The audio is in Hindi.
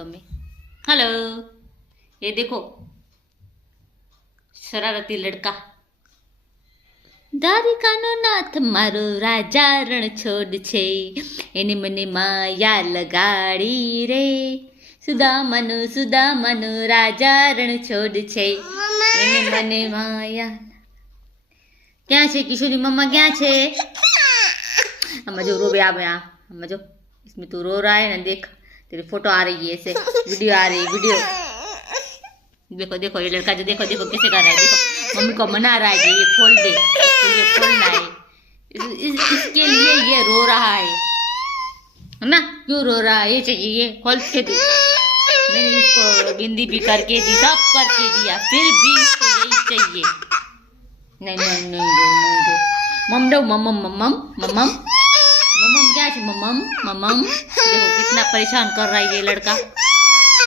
में हेलो, ये देखो शरारती लड़का। દ્વારિકાનો નાથ મારો રાજા રણ છોડ છે, એને મને માયા લગાડી રે. સુદામાનો રાજા રણ છોડ છે, એને મને માયા. ક્યાં છે किशोरी मम्मा, क्या છે? हम जो रो आ गया, हम जो इसमें तू रो रहा है ना, देख तेरी फोटो आ रही है, ऐसे वीडियो आ रही है, वीडियो देखो देखो ये लड़का जो देखो देखो कैसे कर रहा है, देखो मम्मी को मना रहा है कि ये खोल दे, तो ये खोलना है। इसके लिए ये रो रहा है ना? क्यों रो रहा है? ये चाहिए, ये खोल के दे। मैंने इसको बिंदी भी करके दी, सब करके दिया, फिर भी इसको यही चाहिए। नहीं नहीं नहीं दो, नहीं दो। मम दो, मम्मम मम्मम मम्मम मम्मम, क्या है मम्मम मम्मम? देखो कितना परेशान कर रहा है ये लड़का।